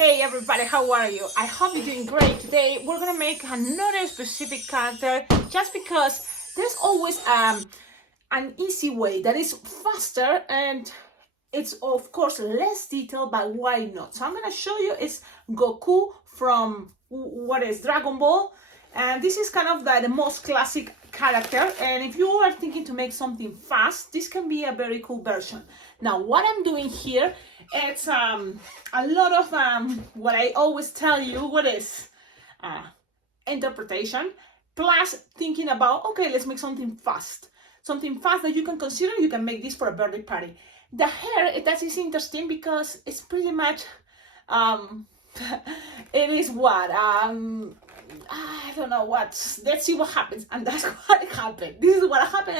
Hey everybody, how are you? I hope you're doing great. Today we're gonna make another specific character just because there's always an easy way that is faster and it's of course less detailed, but why not? So I'm gonna show you it's Goku from what is Dragon Ball, and this is kind of the most classic character, and if you are thinking to make something fast, this can be a very cool version. Now what I'm doing here, it's a lot of what I always tell you, what is interpretation plus thinking about, okay, let's make something fast that you can consider. You can make this for a birthday party. The hair, that is interesting because it's pretty much it is what I don't know what. Let's see what happens, and that's what happened. This is what happened.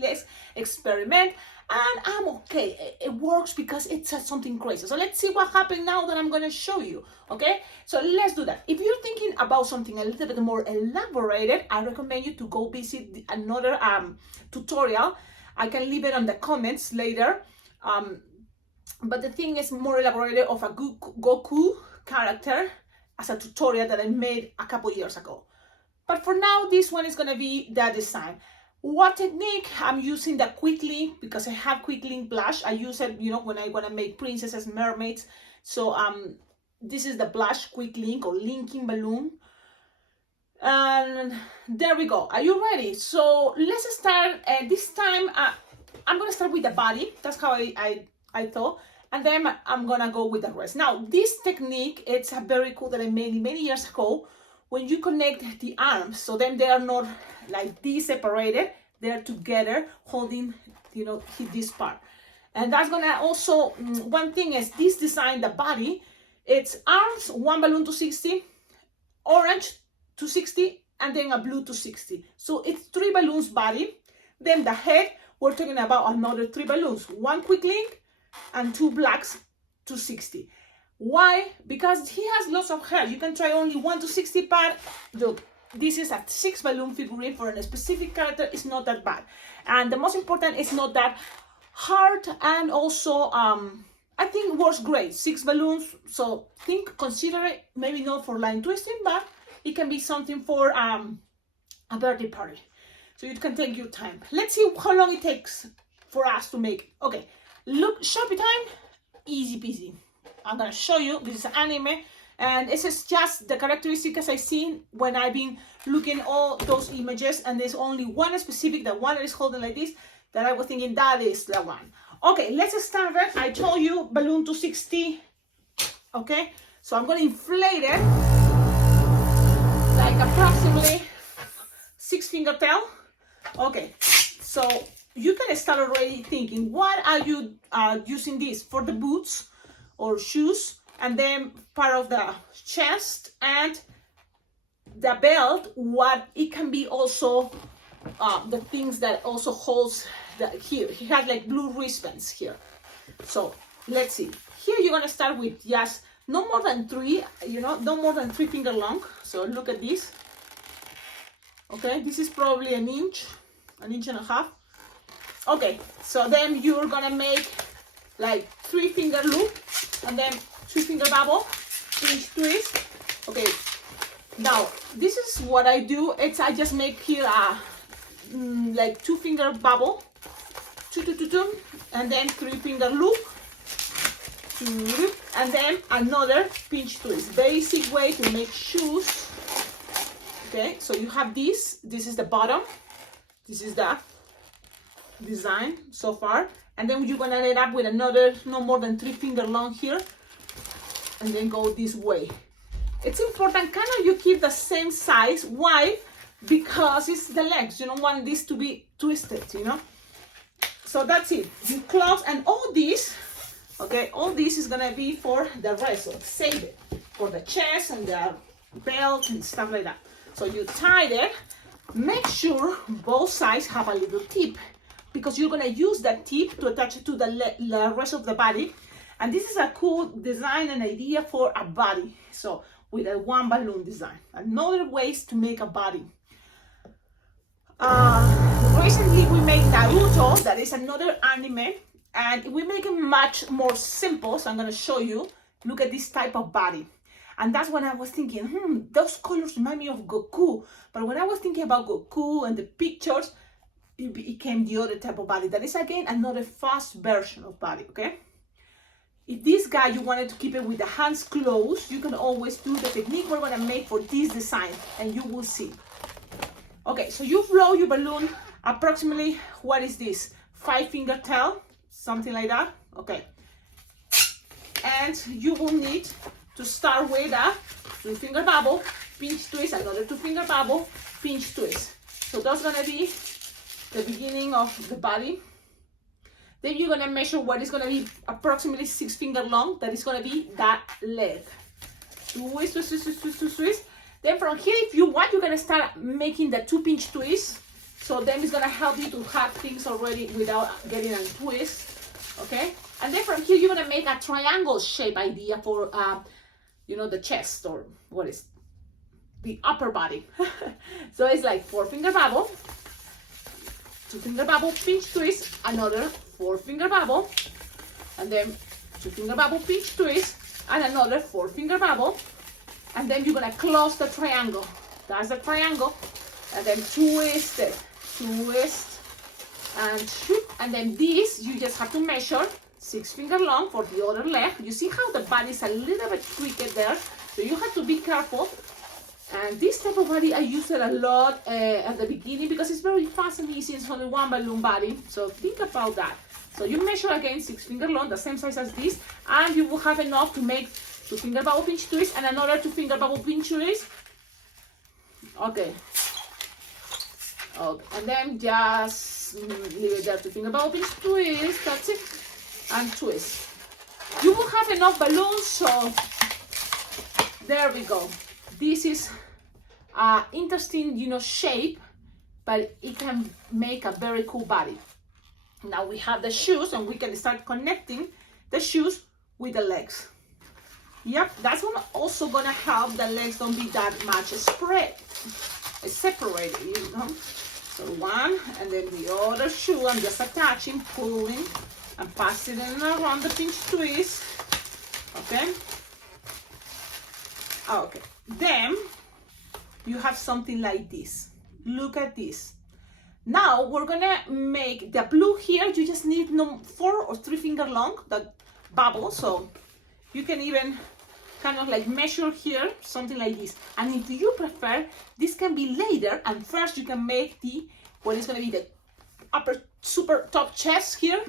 Let's experiment, and I'm okay. It works because it's something crazy. So let's see what happened now that I'm gonna show you. Okay, so let's do that. If you're thinking about something a little bit more elaborated, I recommend you to go visit another tutorial. I can leave it on the comments later. But the thing is more elaborated of a Goku character as a tutorial that I made a couple years ago. But for now, this one is gonna be the design. What technique? I'm using the quick link because I have quick link blush. I use it, you know, when I wanna make princesses, mermaids. So this is the blush quick link or linking balloon. And there we go. Are you ready? So let's start. This time I'm gonna start with the body. That's how I thought. And then I'm gonna go with the rest. Now, this technique, it's a very cool that I made many years ago when you connect the arms. So then they are not like this separated, they're together holding, you know, this part. And that's gonna also, one thing is this design, the body, it's arms, one balloon to 60, orange to 60, and then a blue to 60. So it's 3 balloons body. Then the head, we're talking about another 3 balloons, 1 quick link, and 2 blacks to 60. Why? Because he has lots of hair. You can try only 1 to 60, but look, this is a 6 balloon figurine for a specific character. It's not that bad, and the most important, it's not that hard, and also I think it works great. 6 balloons, so consider it, maybe not for line twisting, but it can be something for a birthday party, so you can take your time. Let's see how long it takes for us to make. Okay, look, Sharpie time, easy peasy. I'm gonna show you, this is an anime, and this is just the characteristics I've seen when I've been looking all those images, and there's only one specific, the one that is holding like this, that I was thinking that is the one. Okay, let's start it. I told you balloon to 60. Okay, so I'm gonna inflate it like approximately 6 finger tail. Okay, so you can start already thinking, what are you using this for? The boots or shoes, and then part of the chest and the belt. What it can be also the things that also holds here. He has like blue wristbands here. So let's see. Here you're gonna start with just no more than 3, you know, no more than 3 finger long. So look at this. Okay, this is probably an inch and a half. Okay, so then you're gonna make like 3 finger loop, and then 2 finger bubble, pinch twist. Okay, now this is what I do. I just make here a like 2 finger bubble, two, and then 3 finger loop, and then another pinch twist. Basic way to make shoes. Okay, so you have this is the bottom, this is the design so far, and then you're gonna end up with another no more than 3 finger long here, and then go this way. It's important kind of you keep the same size. Why? Because it's the legs, you don't want this to be twisted, you know. So that's it, you close, and all this, okay, all this is gonna be for the rest, so save it for the chest and the belt and stuff like that. So you tie it, make sure both sides have a little tip, because you're gonna use that tip to attach it to the rest of the body. And this is a cool design and idea for a body. So with a 1 balloon design. Another ways to make a body. Recently we made Naruto, that is another anime, and we make it much more simple. So I'm gonna show you. Look at this type of body. And that's when I was thinking, those colors remind me of Goku. But when I was thinking about Goku and the pictures, it became the other type of body. That is, again, another fast version of body, okay? If this guy, you wanted to keep it with the hands closed, you can always do the technique we're gonna make for this design, and you will see. Okay, so you blow your balloon approximately, what is this? 5-finger tail, something like that, okay. And you will need to start with a 2-finger bubble, pinch twist, another 2-finger bubble, pinch twist. So that's gonna be the beginning of the body. Then you're gonna measure what is gonna be approximately 6-finger long. That is gonna be that leg. Twist, twist, twist, twist, twist, twist, twist. Then from here, if you want, you're gonna start making the 2-pinch twist. So then it's gonna help you to have things already without getting a twist. Okay. And then from here, you're gonna make a triangle shape idea for, the chest, or what is the upper body. So it's like 4-finger bubble, 2-finger bubble, pinch twist, another 4-finger bubble, and then 2-finger bubble, pinch twist, and another 4-finger bubble. And then you're gonna close the triangle. That's the triangle. And then twist it, twist, and shoot. And then this, you just have to measure 6-finger long for the other leg. You see how the body is a little bit crooked there, so you have to be careful. And this type of body, I use it a lot at the beginning because it's very fast and easy. It's only one balloon body, so think about that. So you measure again 6-finger long, the same size as this, and you will have enough to make 2-finger bubble pinch twist and another 2-finger bubble pinch twist. Okay. Okay, and then just leave it there, 2-finger bubble pinch twist, that's it, and twist. You will have enough balloons, so there we go. This is an interesting, shape, but it can make a very cool body. Now we have the shoes, and we can start connecting the shoes with the legs. Yep, that's also gonna help the legs don't be that much separated, So one, and then the other shoe, I'm just attaching, pulling, and passing it around the pinch twist. Okay. Okay. Then you have something like this. Look at this. Now we're gonna make the blue here. You just need 4 or 3-finger long, that bubble. So you can even kind of like measure here, something like this. And if you prefer, this can be later. And first you can make what is gonna be the upper super top chest here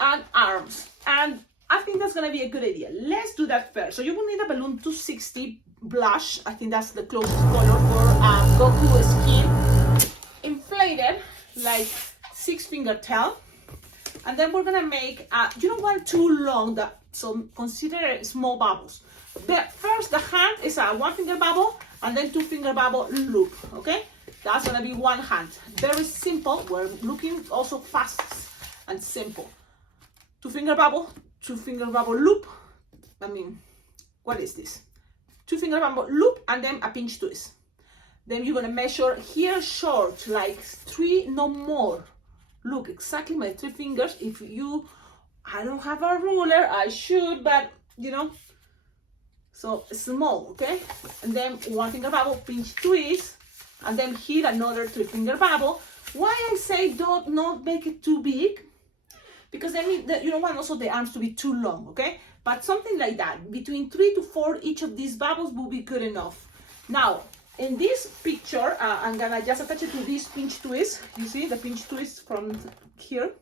and arms. And I think that's gonna be a good idea. Let's do that first. So you will need a balloon 260 blush. I think that's the closest color for Goku skin. Inflated, like 6-finger tail. And then we're gonna make, you don't want too long, so consider small bubbles. First, the hand is a 1-finger bubble, and then 2-finger bubble loop, okay? That's gonna be one hand. Very simple. We're looking also fast and simple. 2-finger bubble, 2-finger bubble loop. What is this? 2-finger bubble loop, and then a pinch twist. Then you're gonna measure here short, like 3, no more. Look, exactly my 3 fingers. I don't have a ruler, I should, but so small, okay? And then 1-finger bubble, pinch twist, and then here another 3-finger bubble. Why I say not make it too big? Because then you don't want also the arms to be too long, okay? But something like that, between 3 to 4, each of these bubbles will be good enough. Now, in this picture, I'm gonna just attach it to this pinch twist. You see the pinch twist from here?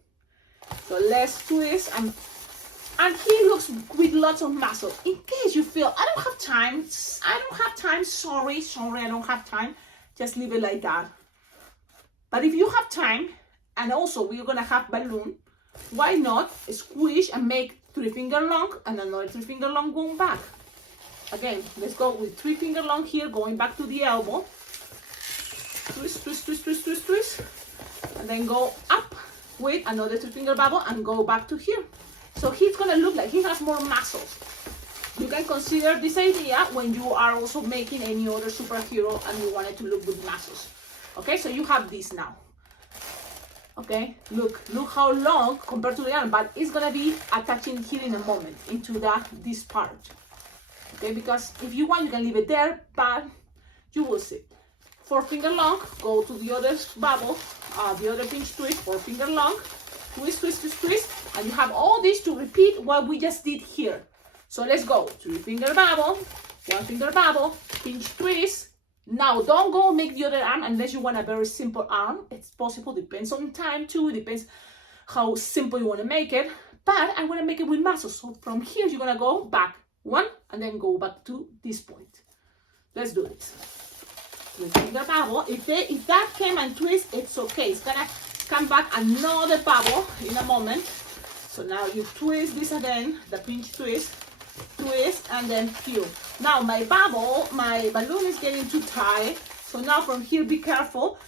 So let's twist, and he looks with lots of muscle. In case you feel, I don't have time, sorry, I don't have time, just leave it like that. But if you have time, and also we're gonna have balloon, why not squish and make 3-finger long and another 3-finger long going back. Again, let's go with 3-finger long here, going back to the elbow. Twist, twist, twist, twist, twist, twist. And then go up with another 3-finger bubble and go back to here. So he's gonna look like he has more muscles. You can consider this idea when you are also making any other superhero and you want it to look with muscles. Okay, so you have this now. Okay, look how long compared to the arm, but it's gonna be attaching here in a moment into this part. Okay, because if you want, you can leave it there, but you will see. 4 finger long, go to the other bubble, the other pinch twist, 4 finger long, twist, twist, twist, twist, and you have all this to repeat what we just did here. So let's go. 3 finger bubble, 1 finger bubble, pinch twist. Now don't go make the other arm unless you want a very simple arm. It's possible, depends on time too, depends how simple you want to make it. But I want to make it with muscles. So from here you're gonna go back 1 and then go back to this point. Let's do it. 3 finger bubble. If that came and twist, it's okay. It's gonna come back another bubble in a moment. So now you twist this again, the pinch twist, twist, and then feel. Now my balloon is getting too tight. So now from here, be careful.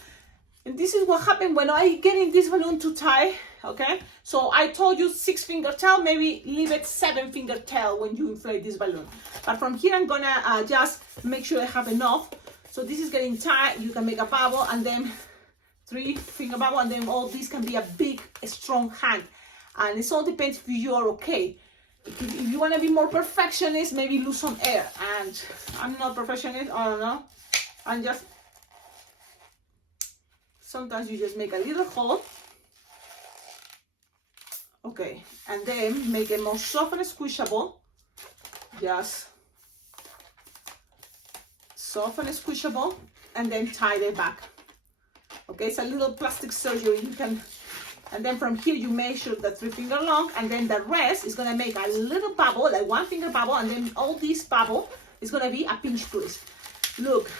And this is what happened when I get in this balloon too tight. Okay, so I told you 6 finger tail, maybe leave it 7 finger tail when you inflate this balloon. But from here, I'm gonna just make sure I have enough. So this is getting tight. You can make a bubble and then 3 finger bubble, and then all this can be a big, strong hand. And it all depends if you are okay. If you want to be more perfectionist, maybe lose some air. And I'm not perfectionist, I don't know. I'm just, sometimes you just make a little hole. Okay, and then make it more soft and squishable. Just soft and squishable, and then tie it back. Okay, it's a little plastic surgery. You can. And then from here, you measure the 3 finger long, and then the rest is gonna make a little bubble, like 1 finger bubble, and then all this bubble is gonna be a pinch twist. Look,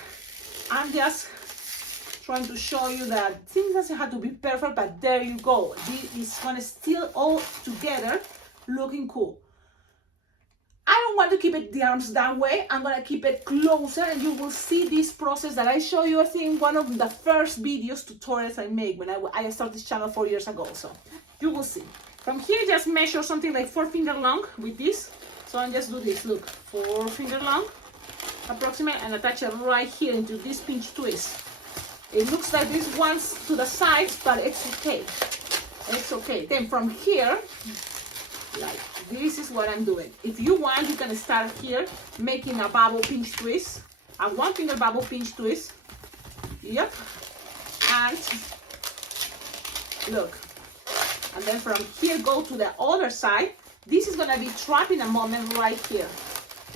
I'm just trying to show you that things doesn't have to be perfect, but there you go. This is gonna still all together looking cool. I don't want to keep it the arms that way. I'm gonna keep it closer, and you will see this process that I show you, I think, one of the first videos tutorials I make when I started this channel 4 years ago. So you will see. From here, just measure something like 4 finger long with this. So I just do this. Look, 4 finger long, approximate, and attach it right here into this pinch twist. It looks like this one's to the sides, but it's okay. It's okay. Then from here, like this is what I'm doing. If you want, you can start here making a bubble pinch twist, a 1 finger bubble pinch twist. Yep. And look. And then from here, go to the other side. This is gonna be trapped in a moment right here.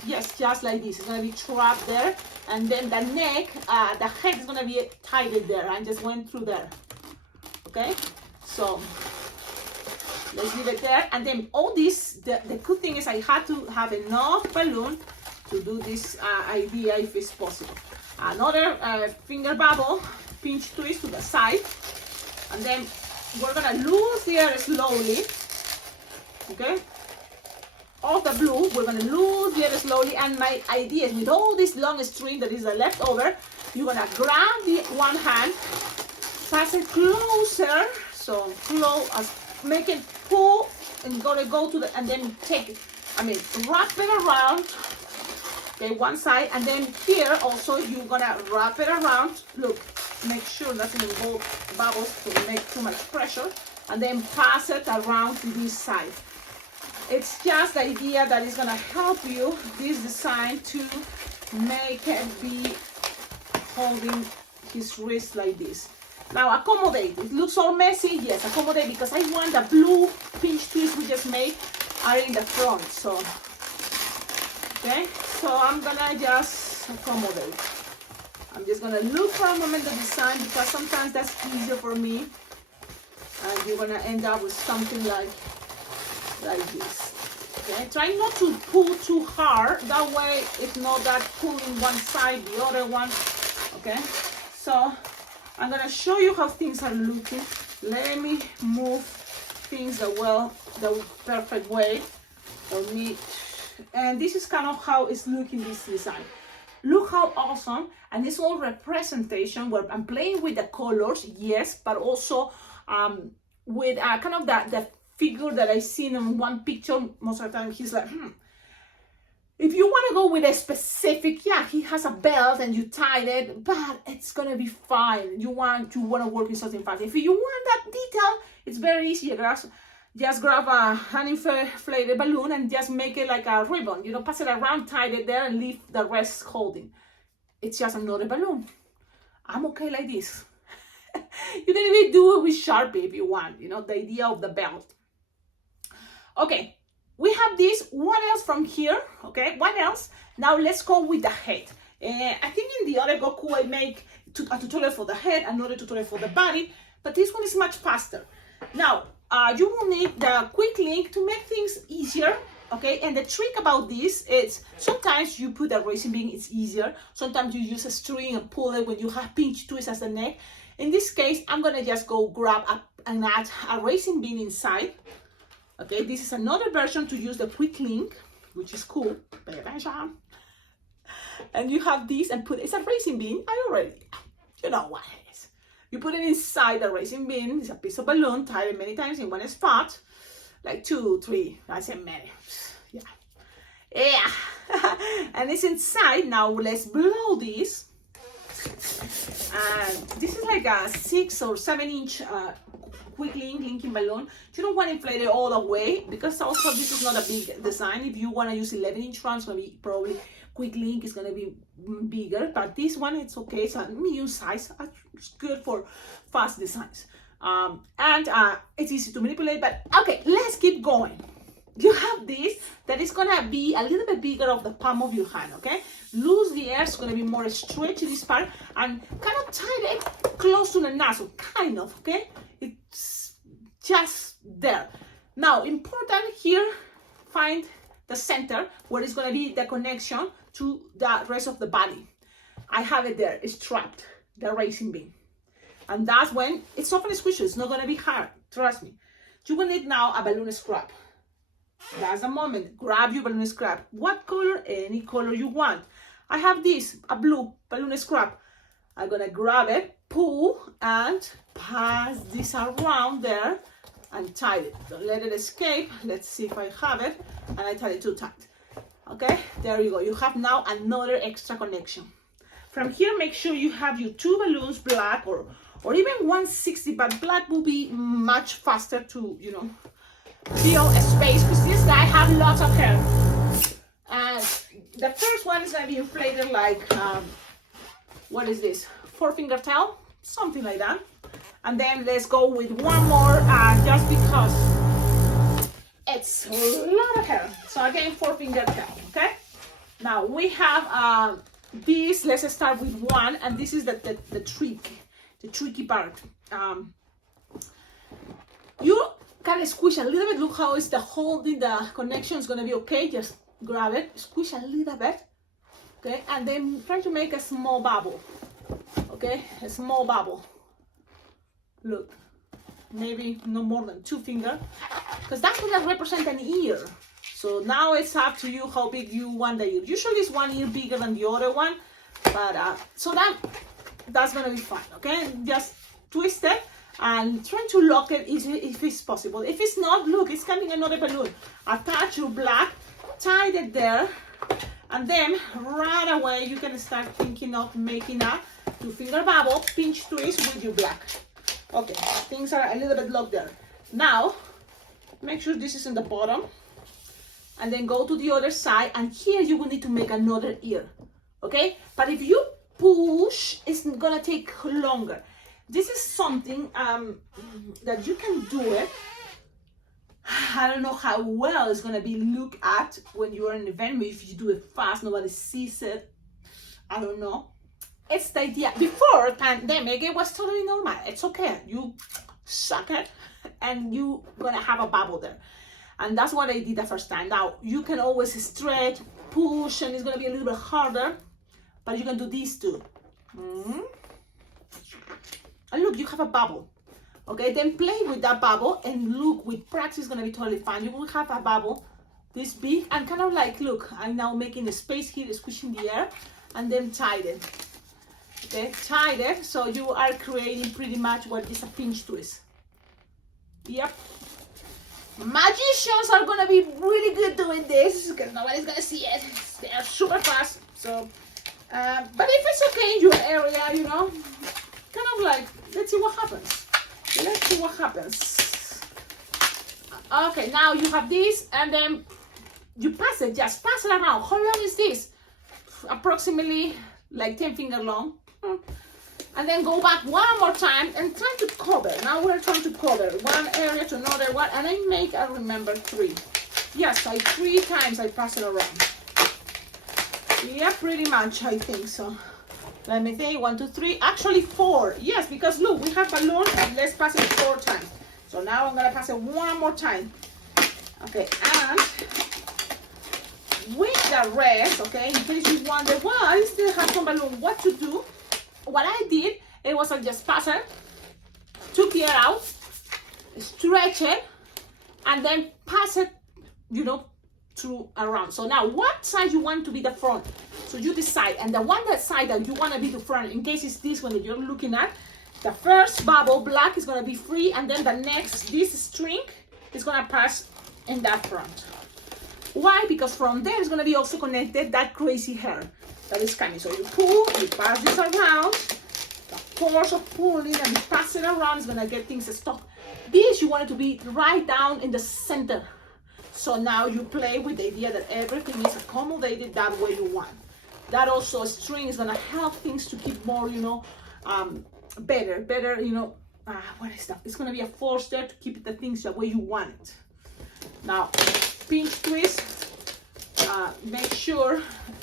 Yes, just like this. It's gonna be trapped there. And then the neck, the head is gonna be tied there. I just went through there. Okay? So let's leave it there. And then all this, the good thing is I had to have enough balloon to do this idea if it's possible. Another finger bubble, pinch twist to the side. And then we're gonna lose the air slowly. Okay? Of the blue, we're gonna lose the air slowly. And my idea is with all this long string that is the leftover, you're gonna grab the one hand, pass it closer. So close, make it pull, and gonna go to the, and then take it, wrap it around, okay, one side, and then here also you're gonna wrap it around. Look, make sure nothing involves bubbles to make too much pressure, and then pass it around to this side. It's just the idea that is gonna help you, this design, to make it be holding his wrist like this. Now accommodate. It looks all messy. Yes, accommodate, because I want the blue pinch twist we just made are in the front. So, okay. So I'm gonna just accommodate. I'm just gonna look for a moment the design, because sometimes that's easier for me. And you're gonna end up with something like this. Okay. Try not to pull too hard. That way it's not that pulling one side, the other one. Okay. So I'm gonna show you how things are looking. Let me move things the perfect way for me. And this is kind of how it's looking, this design. Look how awesome. And it's all representation where I'm playing with the colors, yes, but also with kind of the figure that I seen in one picture. Most of the time he's like, If you want to go with a specific, yeah, he has a belt and you tied it, but it's gonna be fine. You want to work with something fast. If you want that detail, it's very easy. Just grab an inflated balloon and just make it like a ribbon. You know, pass it around, tie it there, and leave the rest holding. It's just another balloon. I'm okay like this. You can even do it with Sharpie if you want. You know, the idea of the belt. Okay. We have this. What else from here? Okay, what else? Now let's go with the head. I think in the other Goku I make a tutorial for the head, another tutorial for the body, but this one is much faster. Now, you will need the quick link to make things easier, okay? And the trick about this is sometimes you put a racing bean, it's easier. Sometimes you use a string and pull it when you have pinch twist as the neck. In this case, I'm gonna just go grab and add a racing bean inside. Okay, this is another version to use the quick link, which is cool. Pay attention. And you have this and it's a racing bean. You know what it is. You put it inside the racing bean. It's a piece of balloon tied many times in one spot. Like 2, 3, I say many. Yeah. And it's inside. Now let's blow this. And this is like a 6 or 7 inch quick linking balloon. You don't want to inflate it all the way because also this is not a big design. If you want to use 11-inch round, it's going to be probably quick link is going to be bigger, but this one it's okay. It's a medium size. It's good for fast designs, and it's easy to manipulate. But okay, let's keep going. You have this that is going to be a little bit bigger of the palm of your hand. Okay, loose the air. It's going to be more stretchy this part and kind of tie it close to the nozzle, kind of. Okay. It's just there. Now, important here, find the center where it's going to be the connection to the rest of the body. I have it there. It's trapped, the racing bean. And that's when it's soft and squishy. It's not going to be hard. Trust me. You will need now a balloon scrap. That's the moment. Grab your balloon scrap. What color? Any color you want. I have this, a blue balloon scrap. I'm going to grab it, pull, and pass this around there and tie it. Don't let it escape. Let's see if I have it. And I tie it too tight. Okay, there you go. You have now another extra connection. From here, make sure you have your 2 balloons, black or even 160, but black will be much faster to, you know, fill a space because this guy have lots of hair. And the first one is going to be inflated like, what is this? 4-finger tail, something like that. And then let's go with one more, just because it's a lot of hair. So again, 4-finger tail, okay? Now we have this. Let's start with one, and this is the tricky part. You can squish a little bit. Look how it's the holding, the connection is going to be okay. Just grab it, squish a little bit, okay? And then try to make a small bubble, okay? A small bubble. Look, maybe no more than 2 fingers, because that's going to represent an ear. So now it's up to you how big you want the ear. Usually it's one ear bigger than the other one, but so that's going to be fine, okay? Just twist it and try to lock it if it's possible. If it's not, look, it's coming another balloon. Attach your black, tie it there, and then right away you can start thinking of making a 2-finger bubble, pinch twist with your black. Okay, things are a little bit locked there. Now, make sure this is in the bottom, and then go to the other side, and here you will need to make another ear, okay? But if you push, it's gonna take longer. This is something that you can do it. I don't know how well it's gonna be looked at when you are in the Venmo. If you do it fast, nobody sees it. I don't know. It's the idea. Before pandemic, it was totally normal. It's okay. You suck it, and you gonna have a bubble there. And that's what I did the first time. Now you can always stretch, push, and it's gonna be a little bit harder. But you can do these too. And look, you have a bubble. Okay, then play with that bubble, and look, with practice, it's gonna be totally fine. You will have a bubble this big, and kind of like, look, I'm now making a space here, squishing the air, and then tied it. Okay, tied it, so you are creating pretty much what is a pinch twist. Yep. Magicians are gonna be really good doing this because nobody's gonna see it. They are super fast. So, but if it's okay in your area, you know, kind of like, let's see what happens. Let's see what happens. Okay, now you have this, and then you pass it. Just pass it around. How long is this? Approximately like 10 finger long. And then go back one more time and try to cover. Now we're trying to cover one area to another one, and I make, I remember, 3. Yes, 3 times I pass it around. Yeah, pretty much, I think so. Let me think, 1, 2, 3, actually 4. Yes, because look, we have balloons, and let's pass it 4 times. So now I'm gonna pass it one more time. Okay, and with the rest, okay, in case you wonder, well, I still have some balloon, what to do? What I did, it was I just pass it, took it out, stretch it, and then pass it, you know, through around. So now, what side you want to be the front? So you decide, and the that side that you want to be the front, in case it's this one that you're looking at, the first bubble, black, is going to be free, and then the next, this string, is going to pass in that front. Why? Because from there is going to be also connected that crazy hair that is coming. So you pull, you pass this around, the force of pulling and you pass it around is going to get things stuck. This you want it to be right down in the center. So now you play with the idea that everything is accommodated that way you want. That also string is going to help things to keep more, you know, better, you know, what is that? It's going to be a force there to keep the things the way you want it. Now, pinch twist. Make sure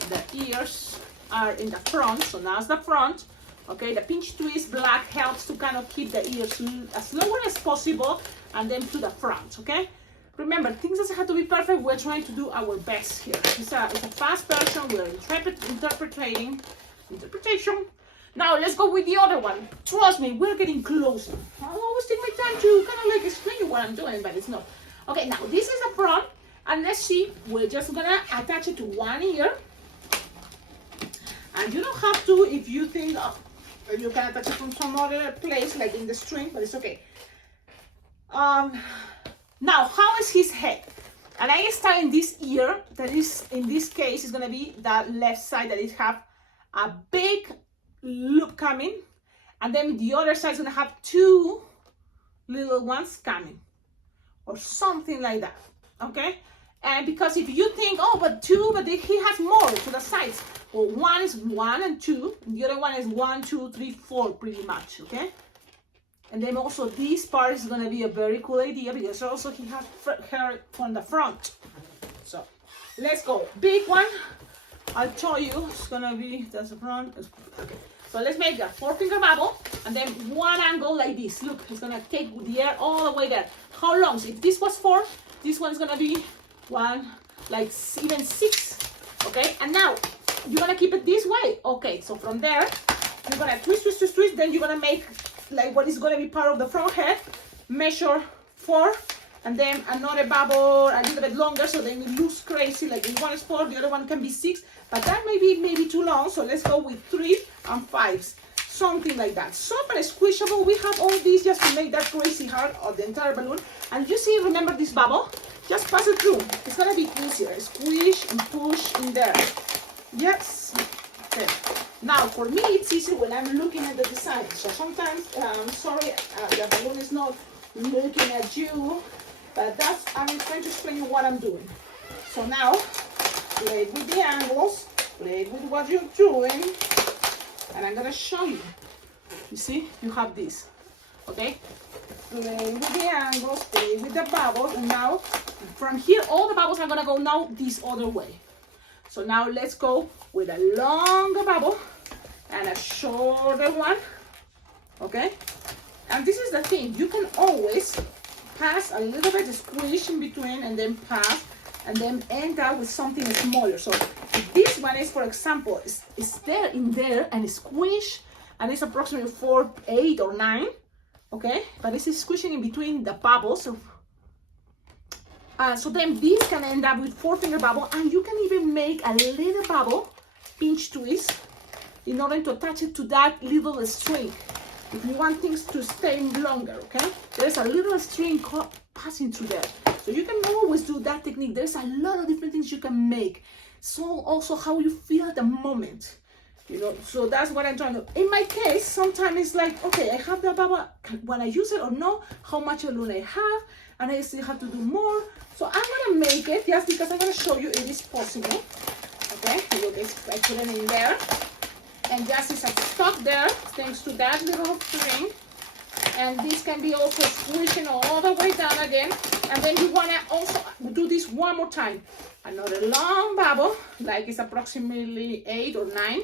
the ears are in the front. So now it's the front. Okay, the pinch twist black helps to kind of keep the ears as lower as possible and then to the front. Okay, remember, things doesn't have to be perfect. We're trying to do our best here. It's a fast version. We're interpretation. Now let's go with the other one. Trust me, we're getting closer. I always take my time to kind of like explain you what I'm doing, but it's not. Okay, now this is the front. And let's see, we're just gonna attach it to one ear. And you don't have to if you think you can attach it from some other place, like in the string, but it's okay. Now, how is his head? And I start in this ear, that is, in this case, is gonna be the left side that is have a big loop coming. And then the other side is gonna have 2 little ones coming. Or something like that, okay? And because if you think, oh, but he has more to the sides. Well, one is 1 and 2, and the other one is 1, 2, 3, 4, pretty much, okay? And then also this part is gonna be a very cool idea because also he has hair from the front. So let's go. Big one, I'll show you. It's gonna be, that's the front. Okay. So let's make a 4-finger bubble and then one angle like this. Look, it's gonna take the air all the way there. How long? So if this was 4, this one's gonna be 1, like even 6. Okay, and now you're gonna keep it this way. Okay, so from there, you're gonna twist, then you're gonna make like what is gonna be part of the front head. Measure 4, and then another bubble a little bit longer, so then it looks crazy. Like if one is 4, the other one can be 6. But that may be maybe too long, so let's go with 3 and 5s, something like that. Super squishable. We have all these just to make that crazy heart of the entire balloon. And you see, remember this bubble? Just pass it through. It's gonna be easier. Squish and push in there. Yes. Okay. Now, for me, it's easy when I'm looking at the design. So sometimes, sorry, the balloon is not looking at you, but I'm trying to explain you what I'm doing. So now, play with the angles, play with what you're doing, and I'm gonna show you. You see, you have this, okay? Play with the angles, play with the bubbles, and now from here, all the bubbles are gonna go now this other way. So now let's go with a longer bubble and a shorter one, okay? And this is the thing, you can always pass a little bit of squish in between and then pass, and then end up with something smaller. So if this one is, for example, is there in there and squish, and it's approximately 4, 8 or 9, okay? But this is squishing in between the bubbles. So then this can end up with 4-finger bubble, and you can even make a little bubble, pinch twist, in order to attach it to that little string. If you want things to stay longer, okay? There's a little string passing through there. So you can always do that technique. There's a lot of different things you can make. So also how you feel at the moment, you know. So that's what I'm trying to. In my case, sometimes it's like, okay, I have the baba. When I use it or no, how much balloon I have, and I still have to do more. So I'm gonna make it just because I'm gonna show you it is possible. Okay, look, I put it in there, and just it's stuck there thanks to that little string. And this can be also squishing all the way down again. And then you wanna also do this one more time. Another long bubble, like it's approximately 8 or 9.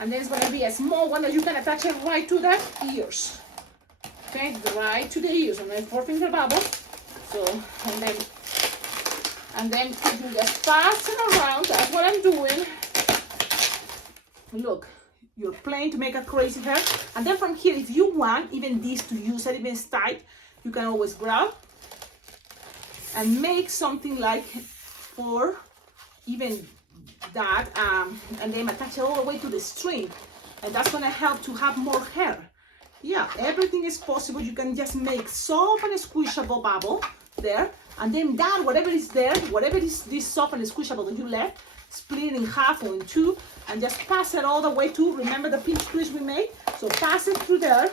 And then it's gonna be a small one that you can attach it right to the ears. Okay, right to the ears. And then 4-finger bubble. So, and then you just pass it around. That's what I'm doing. Look. You're playing to make a crazy hair, and then from here, if you want even this to use it even tight, you can always grab and make something like for even that, and then attach it all the way to the string, and that's gonna help to have more hair. Yeah, everything is possible. You can just make soft and squishable bubble there, and then that whatever is there, whatever is this soft and squishable that you left, split it in half or in two, and just pass it all the way to, remember the pinch twist we made? So pass it through there,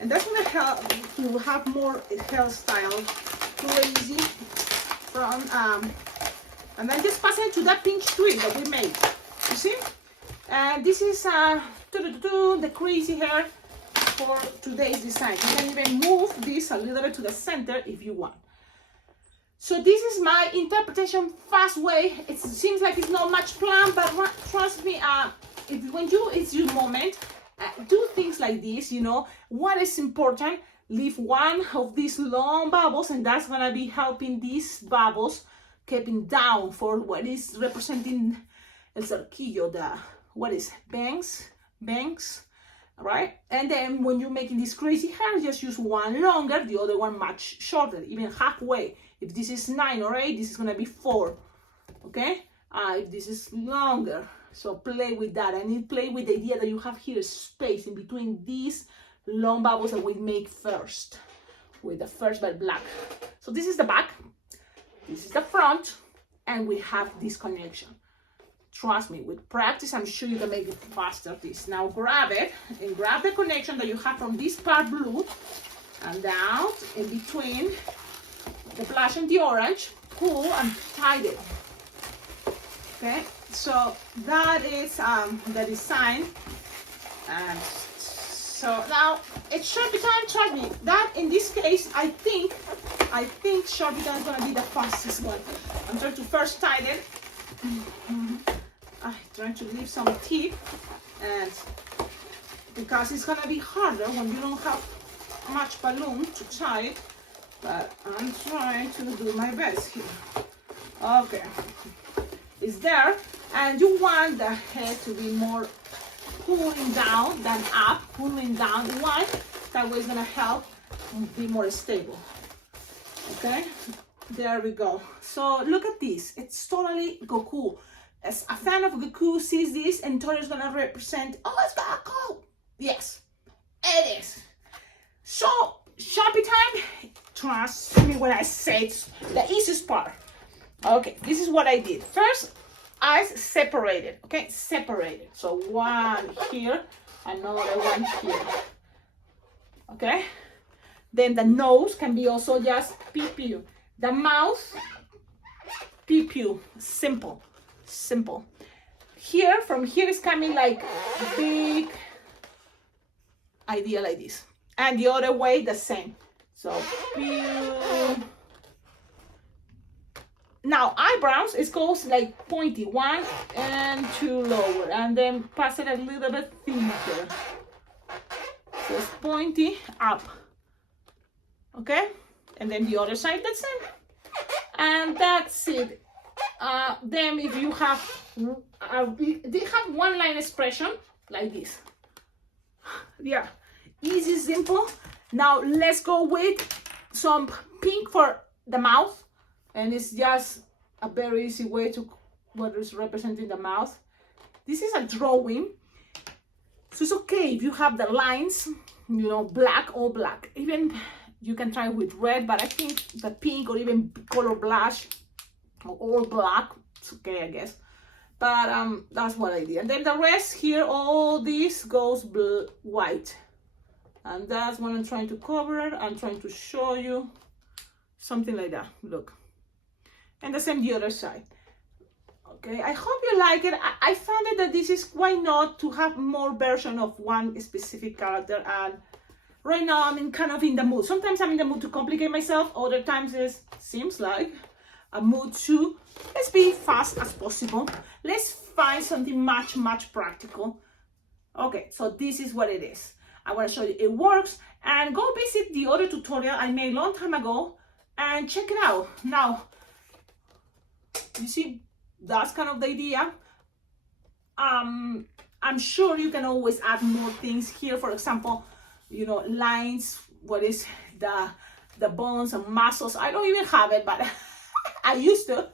and that's gonna help to have more hairstyle, crazy from, and then just pass it to that pinch twist that we made, you see? And this is the crazy hair for today's design. You can even move this a little bit to the center if you want. So this is my interpretation fast way. It seems like it's not much plan, but trust me, when it's your moment, do things like this, you know. What is important, leave one of these long bubbles, and that's gonna be helping these bubbles keeping down for what is representing el cerquillo, the, what is, bangs, right? And then when you're making this crazy hair, just use one longer, the other one much shorter, even halfway. If this is 9 or 8, this is gonna be 4, okay? If this is longer, so play with that, and play with the idea that you have here space in between these long bubbles that we make first, with the first but black. So this is the back, this is the front, and we have this connection. Trust me, with practice, I'm sure you can make it faster. This. Now grab it, and grab the connection that you have from this part blue, and down in between the blush and the orange, pull and tight it. Okay, so that is the design. And so now it's Sharpie time. Trust me, that in this case, I think Sharpie time is gonna be the fastest one. I'm trying to first tie it. I'm trying to leave some tip, and because it's gonna be harder when you don't have much balloon to tie it. But I'm trying to do my best here. Okay, it's there, and you want the head to be more pulling down than up, pulling down. Why? That way it's gonna help be more stable. Okay, there we go. So look at this, it's totally Goku. As a fan of Goku sees this, and Tori's gonna represent, oh, it's Goku. Yes, it is. So Sharpie time. Trust me when I say it's the easiest part. Okay, this is what I did. First, eyes separated, okay? Separated. So one here, another one here. Okay? Then the nose can be also just pew-pew. The mouth, pew-pew. Simple, simple. Here, from here is coming like big idea like this. And the other way, the same. So, now eyebrows, it goes like pointy, 1 and 2 lower, and then pass it a little bit thinner. So it's pointy up, okay? And then the other side, the same. And that's it. Then if you have, they have one line expression like this. Yeah, easy, simple. Now let's go with some pink for the mouth, and it's just a very easy way to what is representing the mouth. This is a drawing, so it's okay if you have the lines, you know, black, all black. Even You can try with red, but I think the pink or even color blush or all black, it's okay, I guess. But that's what I did. And then the rest here, all this goes white. And that's what I'm trying to cover. I'm trying to show you something like that. Look. And the same the other side. Okay, I hope you like it. I found it that this is, why not, to have more version of one specific character. And right now I'm kind of in the mood. Sometimes I'm in the mood to complicate myself. Other times it seems like a mood to, let's be fast as possible. Let's find something much practical. Okay, so this is what it is. I want to show you it works, and go visit the other tutorial I made a long time ago and check it out. Now, you see, that's kind of the idea. I'm sure you can always add more things here. For example, you know, lines, what is the bones and muscles. I don't even have it, but I used to.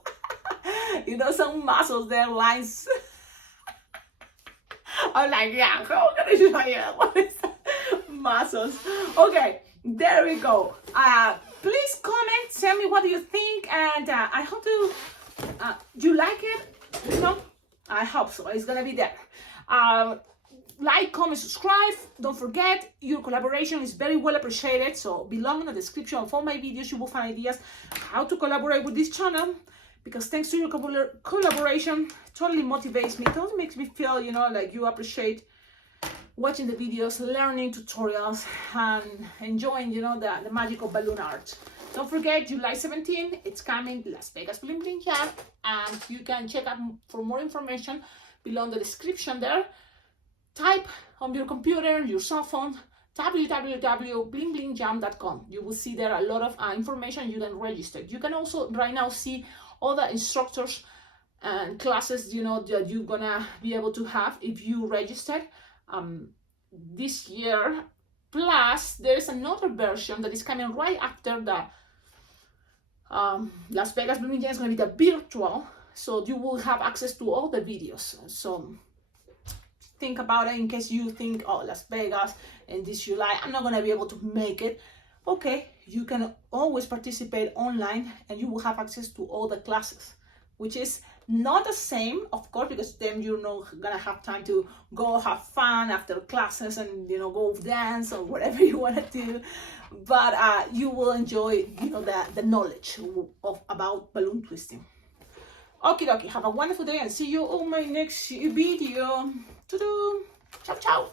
You know, some muscles there, lines. I'm like, yeah, how can I show you what is muscles? Okay, there we go. Please comment, tell me what do you think, and I hope you like it. You know, I hope so. It's gonna be there. Like, comment, subscribe. Don't forget, your collaboration is very well appreciated. So below in the description of all my videos, you will find ideas how to collaborate with this channel. Because thanks to your collaboration, totally motivates me. It totally makes me feel, you know, like you appreciate watching the videos, learning tutorials, and enjoying, you know, the magic of balloon art. Don't forget, July 17th, it's coming, Las Vegas Bling Bling Jam, and you can check out for more information below in the description there. Type on your computer, your cell phone, www.blingblingjam.com. You will see there a lot of information. You can register. You can also right now see all the instructors and classes, you know, that you're gonna be able to have if you registered this year. Plus, there's another version that is coming right after the Las Vegas Blooming Jam. Is gonna be the virtual, so you will have access to all the videos. So think about it in case you think, oh, Las Vegas in this July, I'm not gonna be able to make it. Okay, you can always participate online and you will have access to all the classes, which is not the same, of course, because then you're not gonna have time to go have fun after classes and, you know, go dance or whatever you want to do. But you will enjoy, you know, the knowledge about balloon twisting. Okie dokie, have a wonderful day and see you on my next video. Ciao, ciao.